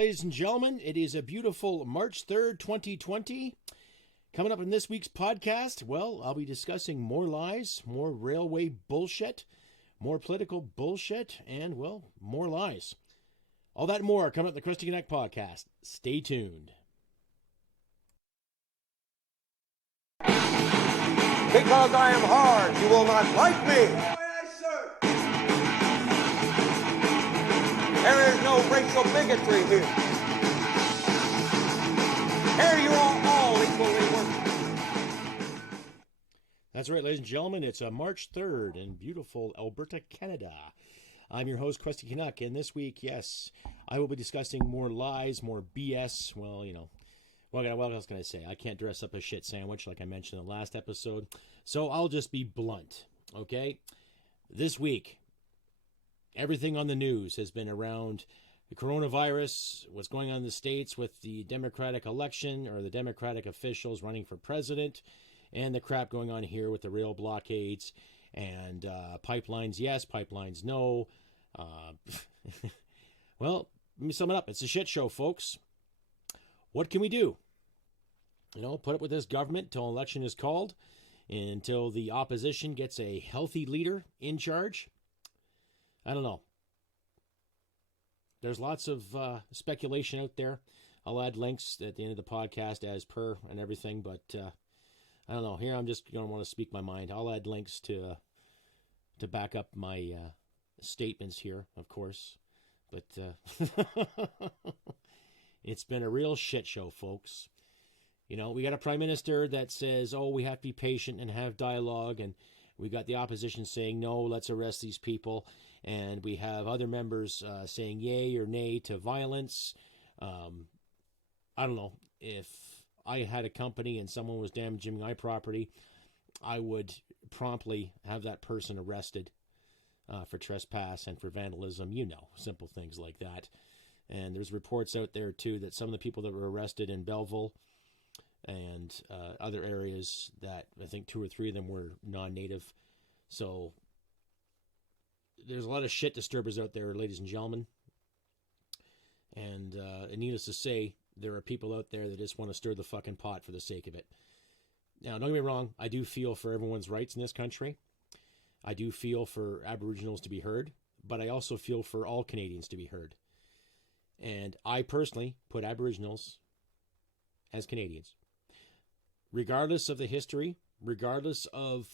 Ladies and gentlemen, it is a beautiful March 3rd, 2020. Coming up in this week's podcast, well, I'll be discussing more lies, more railway bullshit, more political bullshit, and, well, more lies. All that and more coming up in the Krusty Connect podcast. Stay tuned. Because I am hard, you will not like me. There is no racial bigotry here. Here you are all equally worthless. That's right, ladies and gentlemen. It's March 3rd in beautiful Alberta, Canada. I'm your host, Krusty Canuck, and this week, yes, I will be discussing more lies, more BS. Well, you know, what else can I say? I can't dress up a shit sandwich like I mentioned in the last episode, so I'll just be blunt, okay? This week, everything on the news has been around the coronavirus, what's going on in the States with the Democratic election or the Democratic officials running for president, and the crap going on here with the rail blockades and pipelines yes, pipelines no. Well, let me sum it up. It's a shit show, folks. What can we do? You know, put up with this government until election is called, until the opposition gets a healthy leader in charge? I don't know. There's lots of speculation out there. I'll add links at the end of the podcast as per and everything, but I don't know. Here I'm just going to want to speak my mind. I'll add links to back up my statements here, of course. But it's been a real shit show, folks. You know, we got a prime minister that says, oh, we have to be patient and have dialogue, and we got the opposition saying, no, let's arrest these people. And we have other members saying yay or nay to violence. I don't know. If I had a company and someone was damaging my property, I would promptly have that person arrested for trespass and for vandalism. You know, simple things like that. And there's reports out there, too, that some of the people that were arrested in Belleville and other areas, that I think 2 or 3 of them were non-native. So there's a lot of shit disturbers out there, ladies and gentlemen. And needless to say, there are people out there that just want to stir the fucking pot for the sake of it. Now, don't get me wrong. I do feel for everyone's rights in this country. I do feel for Aboriginals to be heard. But I also feel for all Canadians to be heard. And I personally put Aboriginals as Canadians. Regardless of the history, regardless of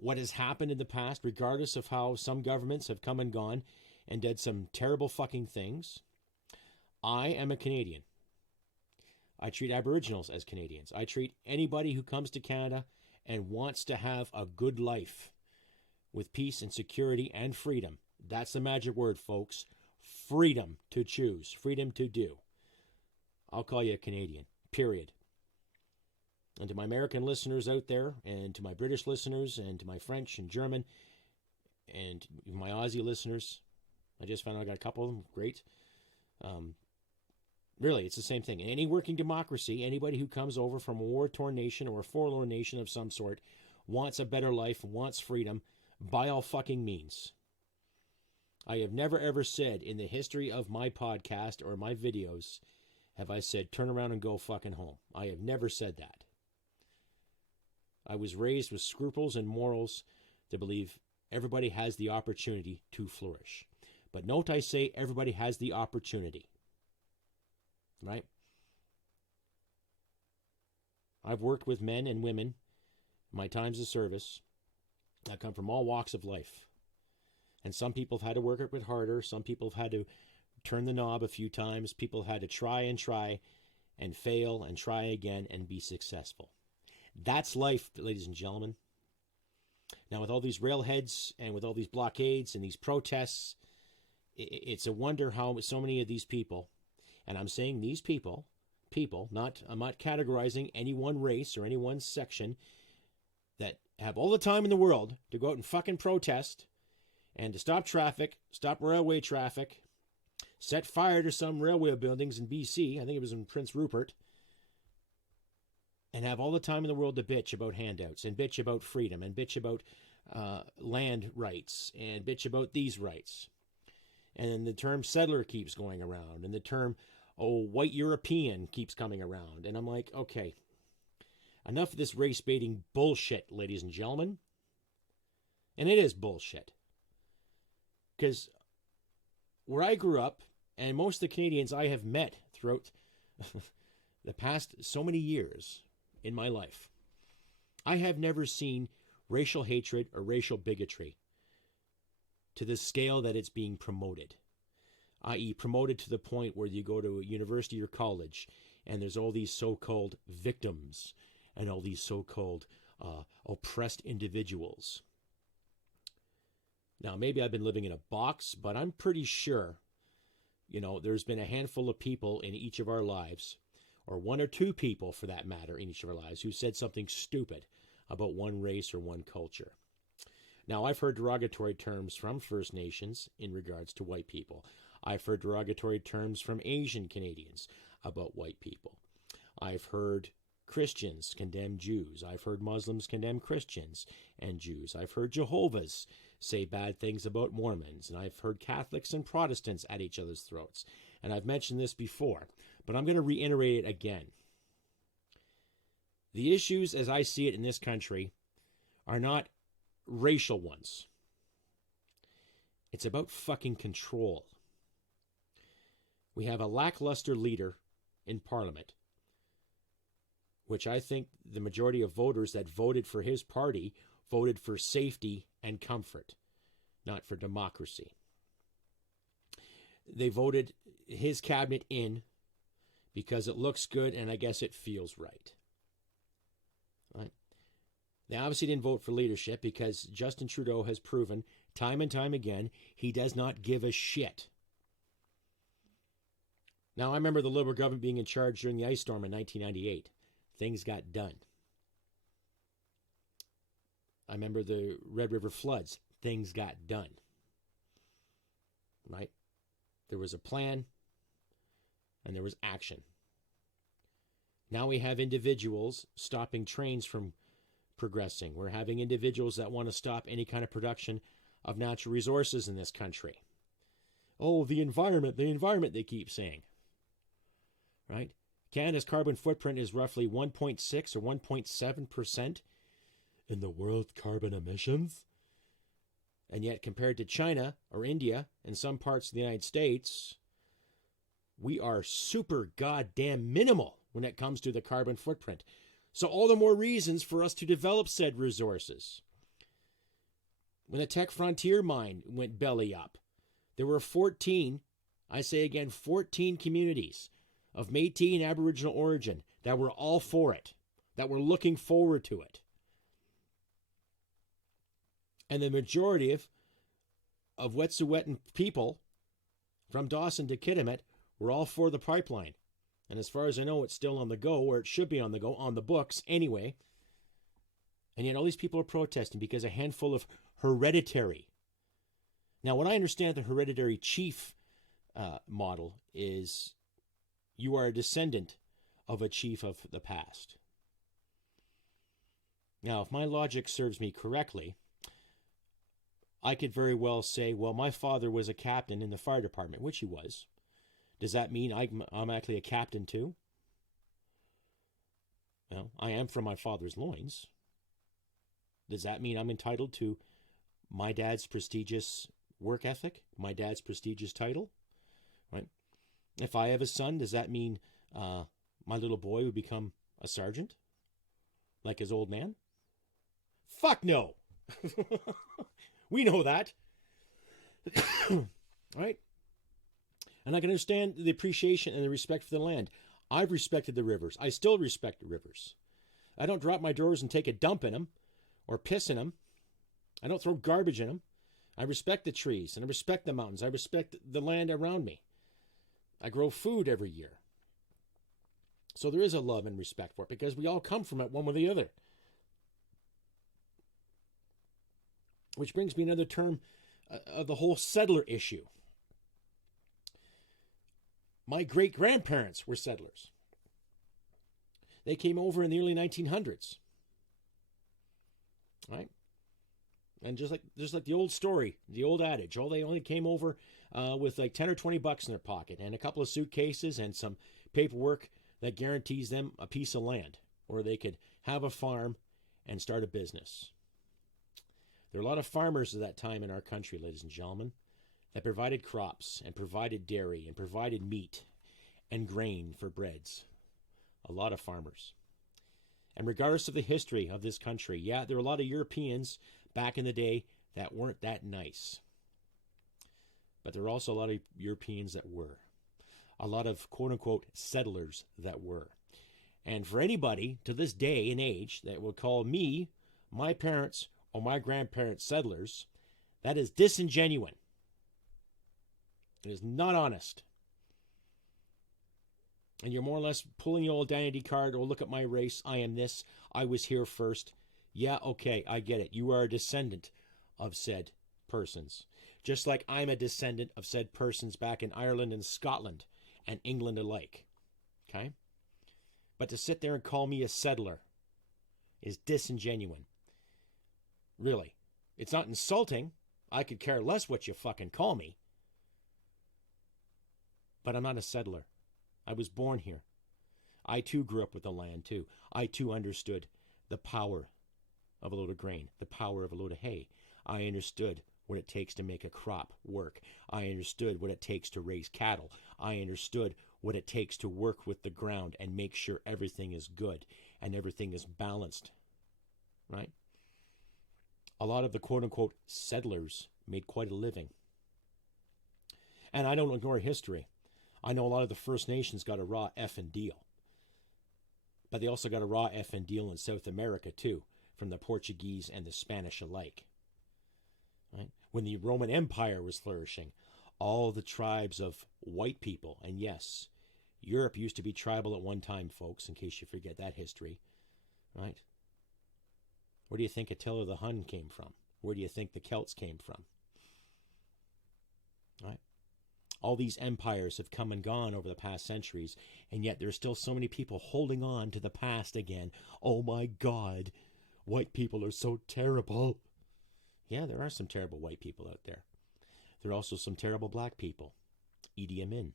what has happened in the past, regardless of how some governments have come and gone and did some terrible fucking things, I am a Canadian. I treat Aboriginals as Canadians. I treat anybody who comes to Canada and wants to have a good life with peace and security and freedom. That's the magic word, folks. Freedom to choose. Freedom to do. I'll call you a Canadian. Period. And to my American listeners out there, and to my British listeners, and to my French and German, and my Aussie listeners, I just found out I got a couple of them. Great. Really, it's the same thing. In any working democracy, anybody who comes over from a war-torn nation or a forlorn nation of some sort wants a better life, wants freedom, by all fucking means. I have never ever said in the history of my podcast or my videos, have I said, turn around and go fucking home. I have never said that. I was raised with scruples and morals to believe everybody has the opportunity to flourish. But note I say everybody has the opportunity. Right? I've worked with men and women in my times of service that come from all walks of life. And some people have had to work a bit harder. Some people have had to turn the knob a few times. People have had to try and fail and try again and be successful. That's life, ladies and gentlemen. Now, with all these railheads and with all these blockades and these protests, it's a wonder how so many of these people, and I'm saying these people, I'm not categorizing any one race or any one section, that have all the time in the world to go out and fucking protest and to stop traffic, stop railway traffic, set fire to some railway buildings in BC, I think it was in Prince Rupert, and have all the time in the world to bitch about handouts and bitch about freedom and bitch about land rights and bitch about these rights. And then the term settler keeps going around, and the term, white European keeps coming around. And I'm like, okay, enough of this race baiting bullshit, ladies and gentlemen. And it is bullshit. Because where I grew up, and most of the Canadians I have met throughout the past so many years in my life, I have never seen racial hatred or racial bigotry to the scale that it's being promoted, i.e. promoted to the point where you go to a university or college and there's all these so-called victims and all these so-called oppressed individuals. Now, maybe I've been living in a box, but I'm pretty sure, there's been a handful of people in each of our lives, or one or two people for that matter in each of our lives, who said something stupid about one race or one culture. Now, I've heard derogatory terms from First Nations in regards to white people. I've heard derogatory terms from Asian Canadians about white people. I've heard Christians condemn Jews. I've heard Muslims condemn Christians and Jews. I've heard Jehovah's say bad things about Mormons. And I've heard Catholics and Protestants at each other's throats. And I've mentioned this before, but I'm going to reiterate it again. The issues, as I see it in this country, are not racial ones. It's about fucking control. We have a lackluster leader in Parliament, which I think the majority of voters that voted for his party voted for safety and comfort, not for democracy. They voted his cabinet in because it looks good and I guess it feels right. Right? They obviously didn't vote for leadership because Justin Trudeau has proven time and time again he does not give a shit. Now, I remember the Liberal government being in charge during the ice storm in 1998. Things got done. I remember the Red River floods. Things got done. Right? There was a plan and there was action. Now we have individuals stopping trains from progressing. We're having individuals that want to stop any kind of production of natural resources in this country. Oh, the environment, they keep saying. Right? Canada's carbon footprint is roughly 1.6 or 1.7% in the world carbon emissions. And yet, compared to China or India and some parts of the United States, we are super goddamn minimal when it comes to the carbon footprint. So all the more reasons for us to develop said resources. When the Tech Frontier mine went belly up, there were 14 communities of Métis and Aboriginal origin that were all for it, that were looking forward to it. And the majority of Wet'suwet'en people from Dawson to Kitimat were all for the pipeline. And as far as I know, it's still on the go, or it should be on the go, on the books anyway. And yet all these people are protesting because a handful of hereditary. Now, what I understand the hereditary chief model is you are a descendant of a chief of the past. Now, if my logic serves me correctly, I could very well say, well, my father was a captain in the fire department, which he was. Does that mean I'm actually a captain too? Well, I am from my father's loins. Does that mean I'm entitled to my dad's prestigious work ethic, my dad's prestigious title? Right? If I have a son, does that mean my little boy would become a sergeant? Like his old man? Fuck no! We know that. Right? And I can understand the appreciation and the respect for the land. I've respected the rivers. I still respect the rivers. I don't drop my drawers and take a dump in them or piss in them. I don't throw garbage in them. I respect the trees and I respect the mountains. I respect the land around me. I grow food every year. So there is a love and respect for it because we all come from it one way or the other. Which brings me another term of the whole settler issue. My great-grandparents were settlers. They came over in the early 1900s. Right? And just like the old story, the old adage, they only came over with like 10 or 20 bucks in their pocket and a couple of suitcases and some paperwork that guarantees them a piece of land, or they could have a farm and start a business. There are a lot of farmers at that time in our country, ladies and gentlemen, that provided crops and provided dairy and provided meat and grain for breads. A lot of farmers. And regardless of the history of this country, yeah, there were a lot of Europeans back in the day that weren't that nice. But there were also a lot of Europeans that were. A lot of quote-unquote settlers that were. And for anybody to this day and age that would call me, my parents, or my grandparents settlers, that is disingenuous. It is not honest. And you're more or less pulling the old identity card, or look at my race, I am this, I was here first. Yeah, okay, I get it. You are a descendant of said persons. Just like I'm a descendant of said persons back in Ireland and Scotland and England alike. Okay? But to sit there and call me a settler is disingenuous. Really. It's not insulting. I could care less what you fucking call me. But I'm not a settler. I was born here. I too grew up with the land too. I too understood the power of a load of grain, the power of a load of hay. I understood what it takes to make a crop work. I understood what it takes to raise cattle. I understood what it takes to work with the ground and make sure everything is good and everything is balanced. Right? A lot of the quote-unquote settlers made quite a living. And I don't ignore history. I know a lot of the First Nations got a raw effing deal. But they also got a raw effing deal in South America too, from the Portuguese and the Spanish alike. Right? When the Roman Empire was flourishing, all the tribes of white people, and yes, Europe used to be tribal at one time, folks, in case you forget that history. Right? Where do you think Attila the Hun came from? Where do you think the Celts came from? Right? All these empires have come and gone over the past centuries, and yet there's still so many people holding on to the past again. Oh my God, white people are so terrible. Yeah, there are some terrible white people out there. There are also some terrible black people. Idi Amin.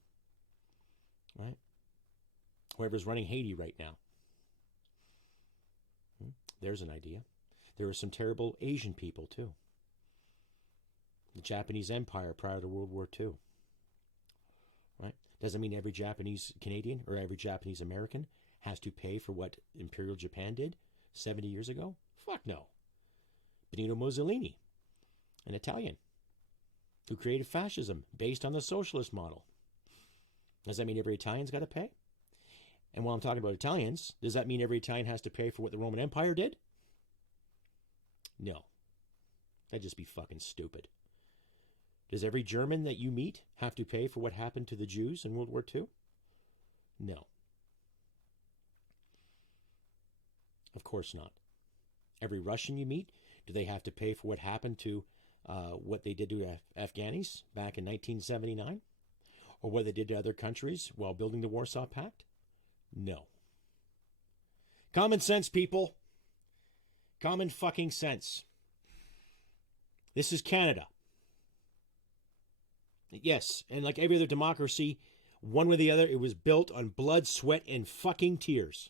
Right? Whoever's running Haiti right now. There's an idea. There were some terrible Asian people too. The Japanese Empire prior to World War II. Right? Doesn't mean every Japanese Canadian or every Japanese American has to pay for what Imperial Japan did 70 years ago. Fuck no. Benito Mussolini, an Italian, who created fascism based on the socialist model. Does that mean every Italian's got to pay? And while I'm talking about Italians, does that mean every Italian has to pay for what the Roman Empire did? No. That'd just be fucking stupid. Does every German that you meet have to pay for what happened to the Jews in World War II? No. Of course not. Every Russian you meet, do they have to pay for what happened to what they did to Afghanis back in 1979? Or what they did to other countries while building the Warsaw Pact? No. Common sense, people. Common fucking sense. This is Canada. Yes, and like every other democracy, one way or the other, it was built on blood, sweat, and fucking tears.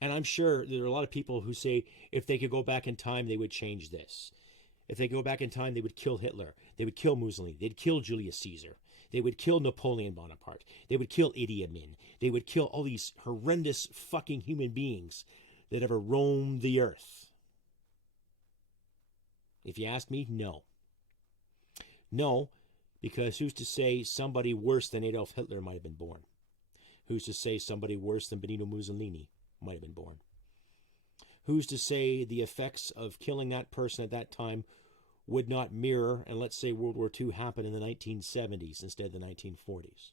And I'm sure there are a lot of people who say if they could go back in time, they would change this. If they could go back in time, they would kill Hitler. They would kill Mussolini. They'd kill Julius Caesar. They would kill Napoleon Bonaparte. They would kill Idi Amin. They would kill all these horrendous fucking human beings that ever roamed the earth. If you ask me, no. No, because who's to say somebody worse than Adolf Hitler might have been born? Who's to say somebody worse than Benito Mussolini might have been born? Who's to say the effects of killing that person at that time would not mirror, and let's say World War II happened in the 1970s instead of the 1940s?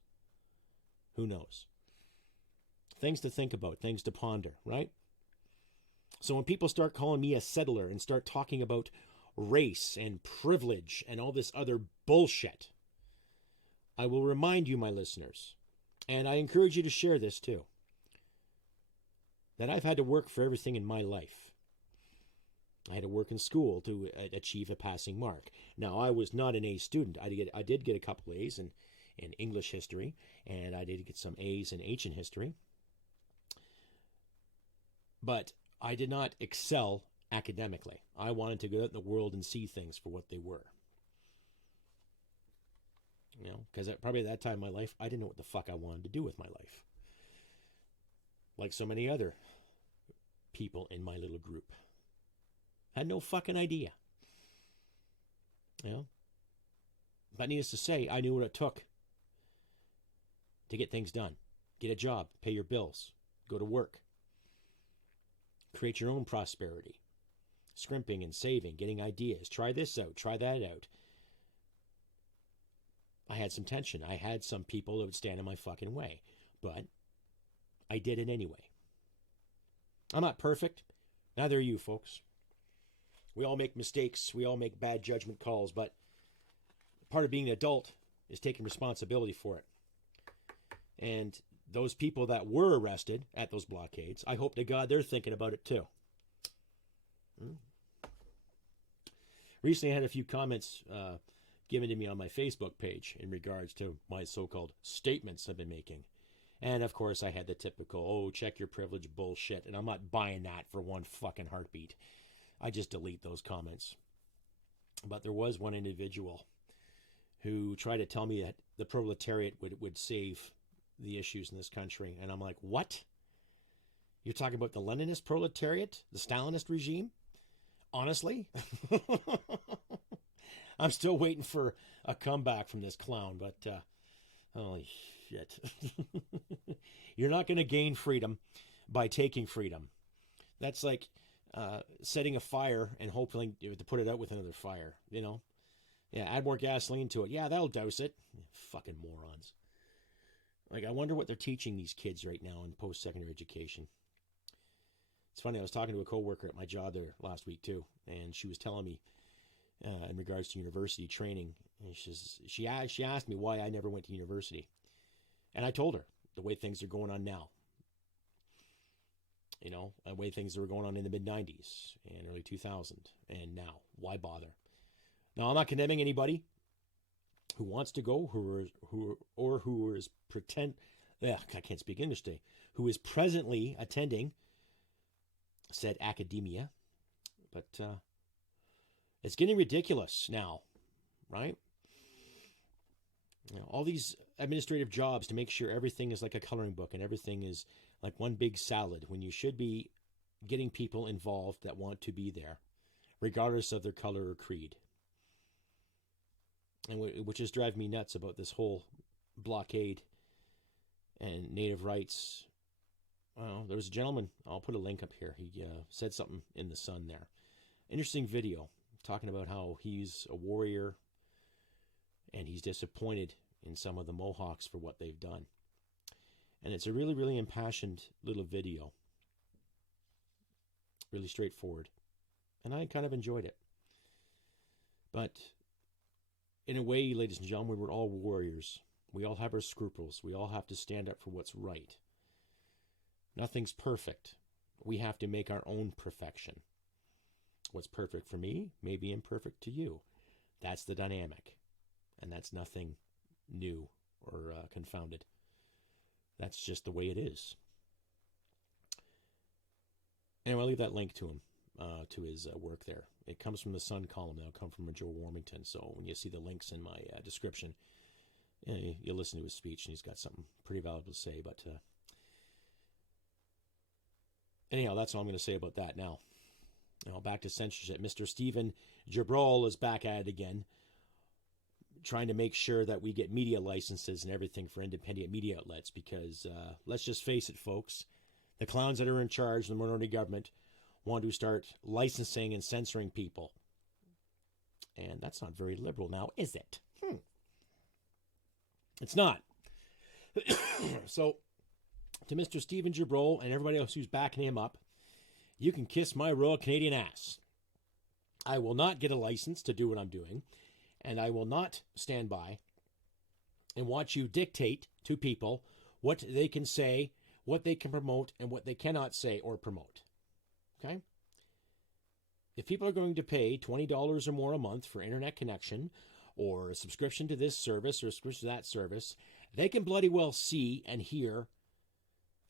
Who knows? Things to think about, things to ponder, right? So when people start calling me a settler and start talking about race and privilege and all this other bullshit, I will remind you, my listeners, and I encourage you to share this too, that I've had to work for everything in my life. I had to work in school to achieve a passing mark. Now, I was not an A student. I did get a couple A's in English history, and I did get some A's in ancient history. But I did not excel academically. I wanted to go out in the world and see things for what they were. Because probably at that time in my life, I didn't know what the fuck I wanted to do with my life. Like so many other people in my little group. Had no fucking idea. But needless to say, I knew what it took to get things done. Get a job, pay your bills, go to work. Create your own prosperity. Scrimping and saving, getting ideas. Try this out, try that out. I had some tension. I had some people that would stand in my fucking way. But I did it anyway. I'm not perfect. Neither are you, folks. We all make mistakes. We all make bad judgment calls. But part of being an adult is taking responsibility for it. And those people that were arrested at those blockades, I hope to God they're thinking about it too. Recently I had a few comments given to me on my Facebook page in regards to my so-called statements I've been making. And of course I had the typical, check your privilege bullshit. And I'm not buying that for one fucking heartbeat. I just delete those comments. But there was one individual who tried to tell me that the proletariat would save the issues in this country. And I'm like, what? You're talking about the Leninist proletariat? The Stalinist regime? Honestly? I'm still waiting for a comeback from this clown, but holy shit. You're not going to gain freedom by taking freedom. That's like setting a fire and hoping to put it out with another fire, Yeah, add more gasoline to it. Yeah, that'll douse it. Fucking morons. Like, I wonder what they're teaching these kids right now in post-secondary education. It's funny, I was talking to a coworker at my job there last week too, and she was telling me in regards to university training, and she asked me why I never went to university. And I told her the way things are going on now. The way things were going on in the mid-90s and early 2000, and now. Why bother? Now, I'm not condemning anybody who wants to go, who is I can't speak English today, who is presently attending said academia, but it's getting ridiculous now, right? All these administrative jobs to make sure everything is like a coloring book and everything is like one big salad, when you should be getting people involved that want to be there, regardless of their color or creed. And which is driving me nuts about this whole blockade and native rights. Well, there was a gentleman, I'll put a link up here. He said something in the Sun there. Interesting video talking about how he's a warrior and he's disappointed in some of the Mohawks for what they've done. And it's a really, really impassioned little video. Really straightforward. And I kind of enjoyed it. But in a way, ladies and gentlemen, we're all warriors. We all have our scruples. We all have to stand up for what's right. Nothing's perfect. We have to make our own perfection. What's perfect for me may be imperfect to you. That's the dynamic. And that's nothing new or confounded. That's just the way it is. Anyway, I'll leave that link to him, to his work there. It comes from the Sun column. That'll come from Joe Warmington. So when you see the links in my description, you'll listen to his speech, and he's got something pretty valuable to say. But anyhow, that's all I'm going to say about that now. Back to censorship. Mr. Stephen Gibrol is back at it again, trying to make sure that we get media licenses and everything for independent media outlets, because let's just face it, folks, the clowns that are in charge of the minority government want to start licensing and censoring people. And that's not very liberal now, is it? It's not. So, to Mr. Stephen Gibrol and everybody else who's backing him up, you can kiss my Royal Canadian ass. I will not get a license to do what I'm doing, and I will not stand by and watch you dictate to people what they can say, what they can promote, and what they cannot say or promote. Okay? if people are going to pay $20 or more a month for internet connection or a subscription to this service or a subscription to that service, they can bloody well see and hear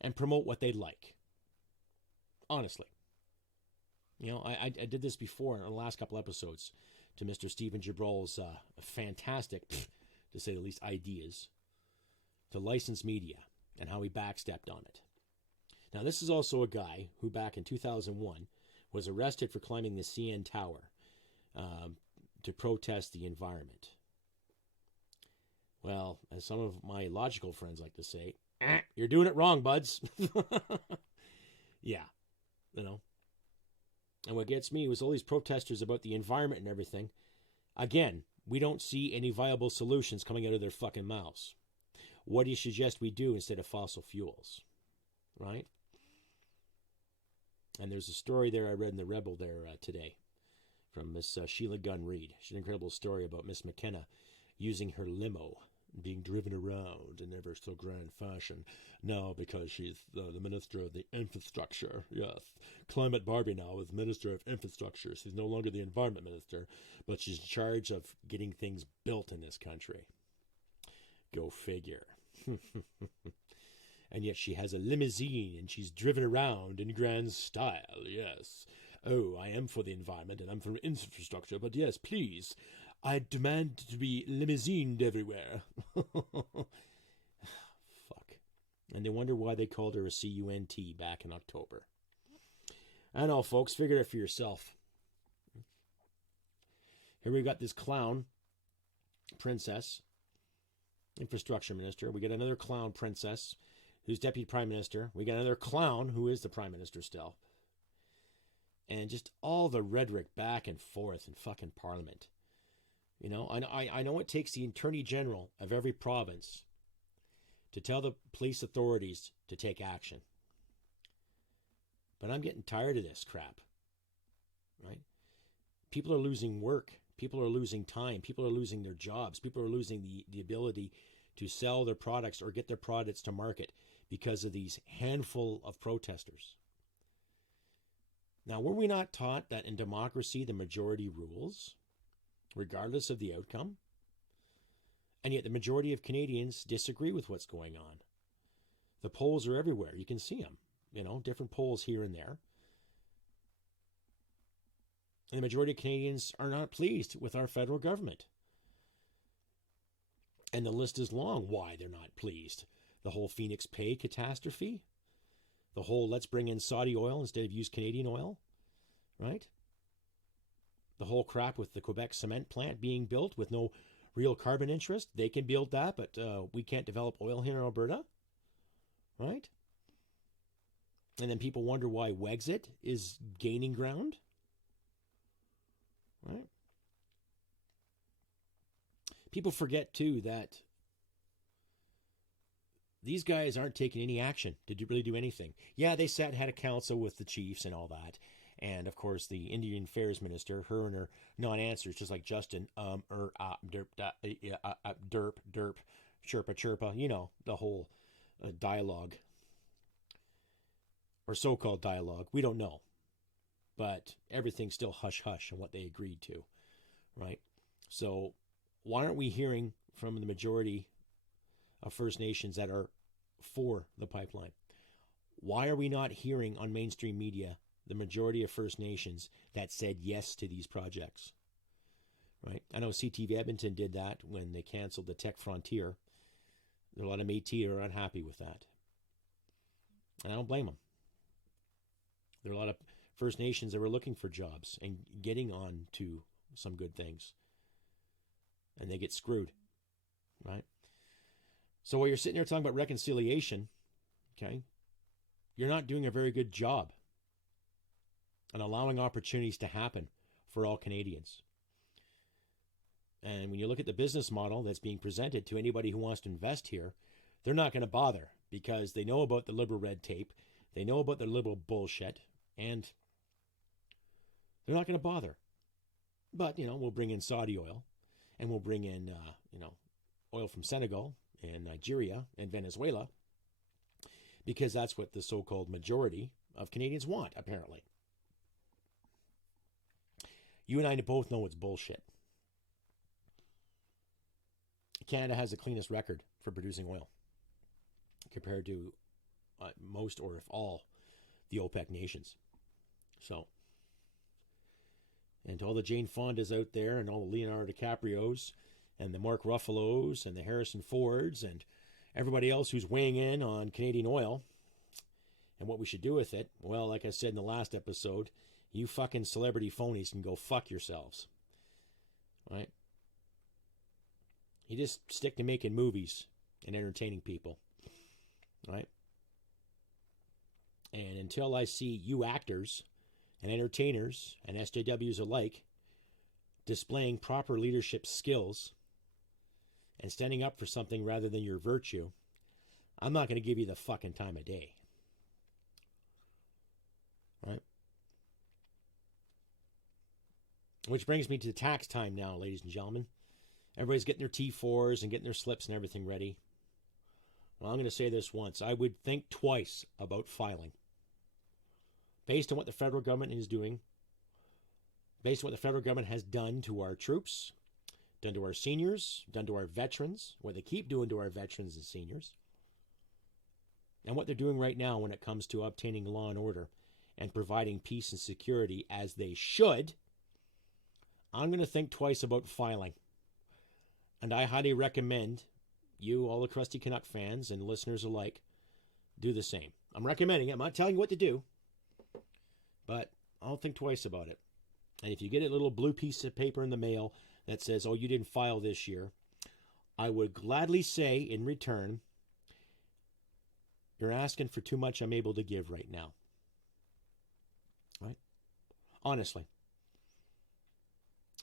and promote what they like. Honestly. I did this before in the last couple episodes to Mr. Stephen Gibral's fantastic, to say the least, ideas to license media and how he backstepped on it. Now, this is also a guy who back in 2001 was arrested for climbing the CN Tower to protest the environment. Well, as some of my logical friends like to say, you're doing it wrong, buds. Yeah, And what gets me was all these protesters about the environment and everything. Again, we don't see any viable solutions coming out of their fucking mouths. What do you suggest we do instead of fossil fuels? Right? And there's a story there I read in The Rebel there today from Miss Sheila Gunn Reid. She's an incredible story about Miss McKenna using her limo, being driven around in ever so grand fashion. Now because she's the Minister of the Infrastructure. Yes. Climate Barbie now is Minister of Infrastructure. She's no longer the Environment Minister, but she's in charge of getting things built in this country. Go figure. And yet she has a limousine and she's driven around in grand style. Yes. Oh, I am for the environment and I'm for infrastructure, but yes, please, I demand to be limousined everywhere. Fuck. And they wonder why they called her a CUNT back in October. I know, folks. Figure it out for yourself. Here we got this clown princess, infrastructure minister. We got another clown princess who's deputy prime minister. We got another clown who is the prime minister still. And just all the rhetoric back and forth in fucking parliament. I know it takes the attorney general of every province to tell the police authorities to take action. But I'm getting tired of this crap. Right? People are losing work. People are losing time. People are losing their jobs. People are losing the ability to sell their products or get their products to market because of these handful of protesters. Now, were we not taught that in democracy the majority rules, regardless of the outcome? And yet the majority of Canadians disagree with what's going on. The polls are everywhere. You can see them, different polls here and there. And the majority of Canadians are not pleased with our federal government. And the list is long why they're not pleased. The whole Phoenix pay catastrophe. The whole let's bring in Saudi oil instead of use Canadian oil. Right? The whole crap with the Quebec cement plant being built with no real carbon interest. They can build that, but we can't develop oil here in Alberta. Right? And then people wonder why Wexit is gaining ground. Right? People forget, too, that these guys aren't taking any action to really do anything. Yeah, they had a council with the chiefs and all that. And, of course, the Indian Affairs Minister, her and her non-answers, just like Justin, derp, derp, chirpa, chirpa, the whole dialogue. Or so-called dialogue. We don't know. But everything's still hush-hush on what they agreed to, right? So why aren't we hearing from the majority of First Nations that are for the pipeline? Why are we not hearing on mainstream media the majority of First Nations that said yes to these projects, right? I know CTV Edmonton did that when they canceled the Tech Frontier. There are a lot of Métis who are unhappy with that. And I don't blame them. There are a lot of First Nations that were looking for jobs and getting on to some good things. And they get screwed, right? So while you're sitting there talking about reconciliation, okay, you're not doing a very good job and allowing opportunities to happen for all Canadians. And when you look at the business model that's being presented to anybody who wants to invest here, they're not going to bother because they know about the liberal red tape, they know about the liberal bullshit, and they're not going to bother. But, we'll bring in Saudi oil, and we'll bring in, oil from Senegal and Nigeria and Venezuela, because that's what the so-called majority of Canadians want, apparently. You and I both know it's bullshit. Canada has the cleanest record for producing oil compared to most, or if all, the OPEC nations. So, and to all the Jane Fondas out there, and all the Leonardo DiCaprios, and the Mark Ruffalos, and the Harrison Fords, and everybody else who's weighing in on Canadian oil and what we should do with it, well, like I said in the last episode, you fucking celebrity phonies can go fuck yourselves. Right? You just stick to making movies and entertaining people. Right? And until I see you actors and entertainers and SJWs alike displaying proper leadership skills and standing up for something rather than your virtue, I'm not going to give you the fucking time of day. Right? Which brings me to tax time now, ladies and gentlemen. Everybody's getting their T4s and getting their slips and everything ready. Well, I'm going to say this once. I would think twice about filing. Based on what the federal government is doing, based on what the federal government has done to our troops, done to our seniors, done to our veterans, what they keep doing to our veterans and seniors, and what they're doing right now when it comes to obtaining law and order and providing peace and security as they should, I'm going to think twice about filing. And I highly recommend you, all the Krusty Canuck fans and listeners alike, do the same. I'm recommending it. I'm not telling you what to do, but I'll think twice about it. And if you get a little blue piece of paper in the mail that says, oh, you didn't file this year, I would gladly say in return, you're asking for too much I'm able to give right now. Right? Honestly.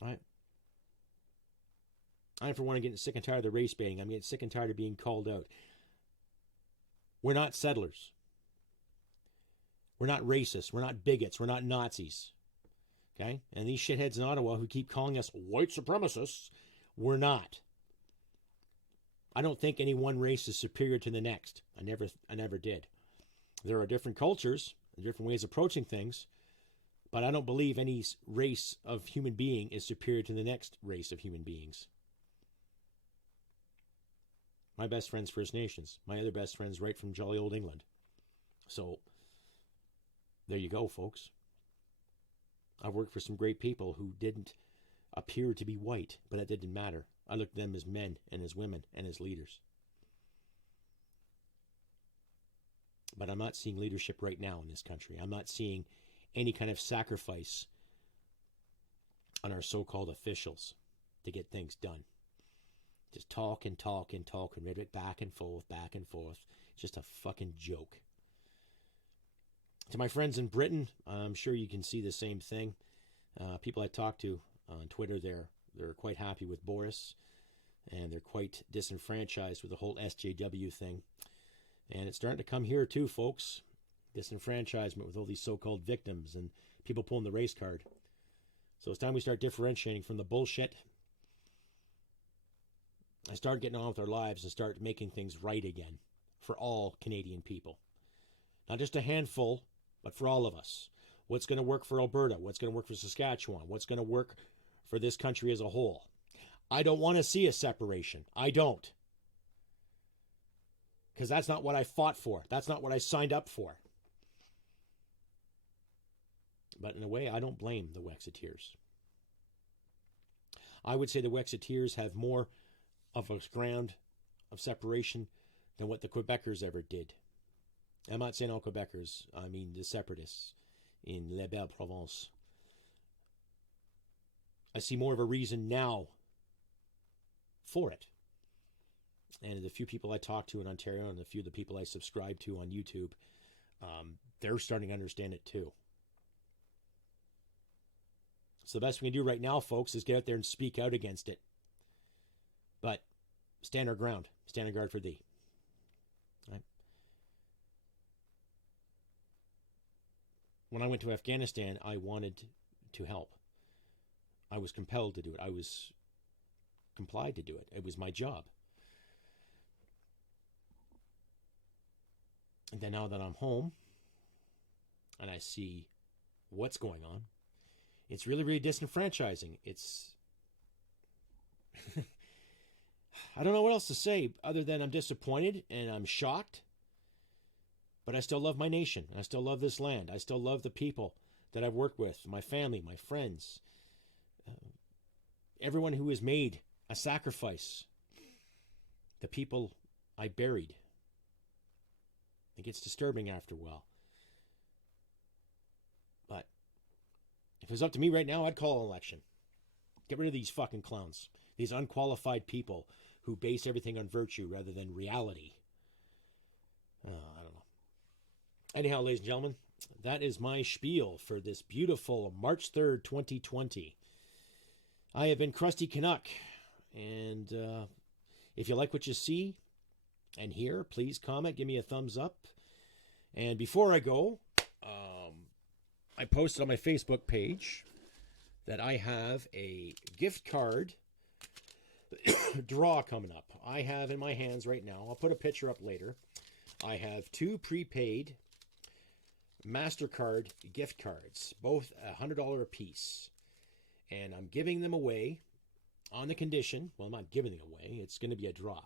Right? I, for one, am getting sick and tired of the race baiting. I'm getting sick and tired of being called out. We're not settlers. We're not racists. We're not bigots. We're not Nazis. Okay? And these shitheads in Ottawa who keep calling us white supremacists, we're not. I don't think any one race is superior to the next. I never did. There are different cultures, different ways of approaching things, but I don't believe any race of human being is superior to the next race of human beings. My best friend's First Nations. My other best friend's right from jolly old England. So, there you go, folks. I've worked for some great people who didn't appear to be white, but that didn't matter. I looked at them as men and as women and as leaders. But I'm not seeing leadership right now in this country. I'm not seeing any kind of sacrifice on our so-called officials to get things done. Just talk and talk and talk and rhetoric back and forth, back and forth. Just a fucking joke. To my friends in Britain, I'm sure you can see the same thing. People I talk to on Twitter, they're quite happy with Boris, and they're quite disenfranchised with the whole SJW thing. And it's starting to come here too, folks. Disenfranchisement with all these so-called victims and people pulling the race card. So it's time we start differentiating from the bullshit and start getting on with our lives and start making things right again for all Canadian people. Not just a handful, but for all of us. What's going to work for Alberta? What's going to work for Saskatchewan? What's going to work for this country as a whole? I don't want to see a separation. I don't. Because that's not what I fought for. That's not what I signed up for. But in a way, I don't blame the Wexiteers. I would say the Wexiteers have more of a ground of separation than what the Quebecers ever did. I'm not saying all Quebecers, I mean the separatists in La Belle Province. I see more of a reason now for it. And the few people I talk to in Ontario and the few of the people I subscribe to on YouTube, they're starting to understand it too. So the best we can do right now, folks, is get out there and speak out against it. But stand our ground. Stand our guard for thee. Right? When I went to Afghanistan, I wanted to help. I was compelled to do it. I was complied to do it. It was my job. And then now that I'm home and I see what's going on It's really, really disenfranchising. It's I don't know what else to say other than I'm disappointed and I'm shocked. But I still love my nation. I still love this land. I still love the people that I've worked with, my family, my friends, everyone who has made a sacrifice, the people I buried. It gets disturbing after a while. But if it was up to me right now, I'd call an election. Get rid of these fucking clowns, these unqualified people who base everything on virtue rather than reality. I don't know. Anyhow, ladies and gentlemen, that is my spiel for this beautiful March 3rd, 2020. I have been Krusty Canuck, and if you like what you see and hear, please comment, give me a thumbs up. And before I go, I posted on my Facebook page that I have a gift card draw coming up. I have in my hands right now, I'll put a picture up later, I have 2 prepaid MasterCard gift cards, both $100 a piece. And I'm giving them away on the condition, well, I'm not giving them away, it's going to be a draw.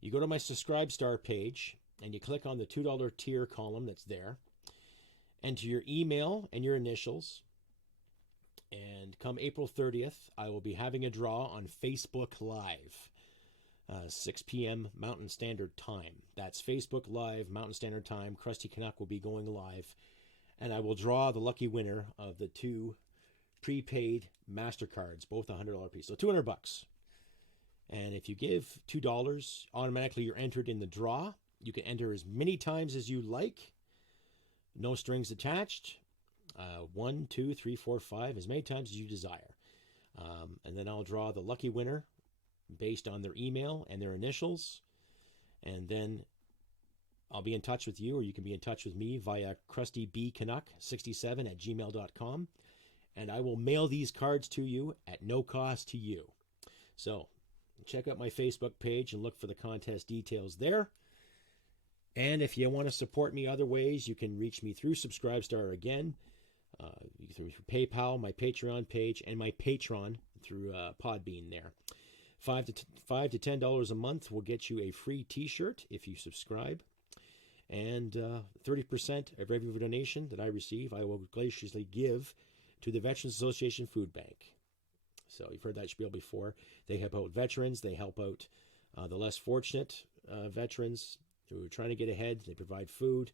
You go to my Subscribe Star page and you click on the $2 tier column that's there. Enter your email and your initials. And come April 30th, I will be having a draw on Facebook Live, 6 p.m. Mountain Standard Time. That's Facebook Live, Mountain Standard Time. Krusty Canuck will be going live. And I will draw the lucky winner of the 2 prepaid MasterCards, both $100 piece. So $200. And if you give $2, automatically you're entered in the draw. You can enter as many times as you like. No strings attached. 1, 2, 3, 4, 5, as many times as you desire. And then I'll draw the lucky winner based on their email and their initials. And then I'll be in touch with you, or you can be in touch with me via krustybcanuck67@gmail.com. And I will mail these cards to you at no cost to you. So check out my Facebook page and look for the contest details there. And if you want to support me other ways, you can reach me through Subscribestar again, through PayPal, my Patreon page, and my Patreon through Podbean there. $5 to $10 a month will get you a free T-shirt if you subscribe. And 30% of every donation that I receive, I will graciously give to the Veterans Association Food Bank. So you've heard that spiel before. They help out veterans. They help out the less fortunate veterans who are trying to get ahead. They provide food,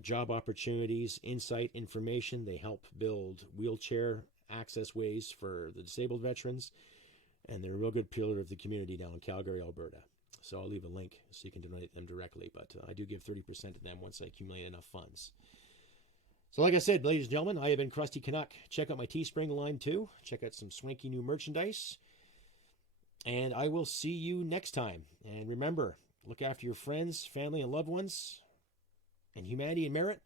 job opportunities, insight, information. They help build wheelchair access ways for the disabled veterans. And they're a real good pillar of the community down in Calgary, Alberta. So I'll leave a link so you can donate them directly. But I do give 30% to them once I accumulate enough funds. So like I said, ladies and gentlemen, I have been Krusty Canuck. Check out my Teespring line too. Check out some swanky new merchandise. And I will see you next time. And remember, look after your friends, family, and loved ones. And humanity and merit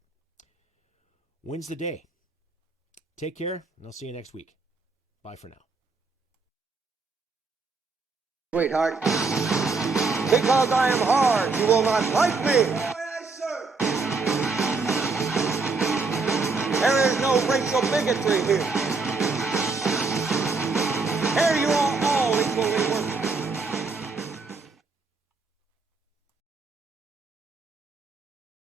wins the day. Take care, and I'll see you next week. Bye for now. Sweetheart, because I am hard, you will not like me. There is no racial bigotry here. Here you are all equally worthy.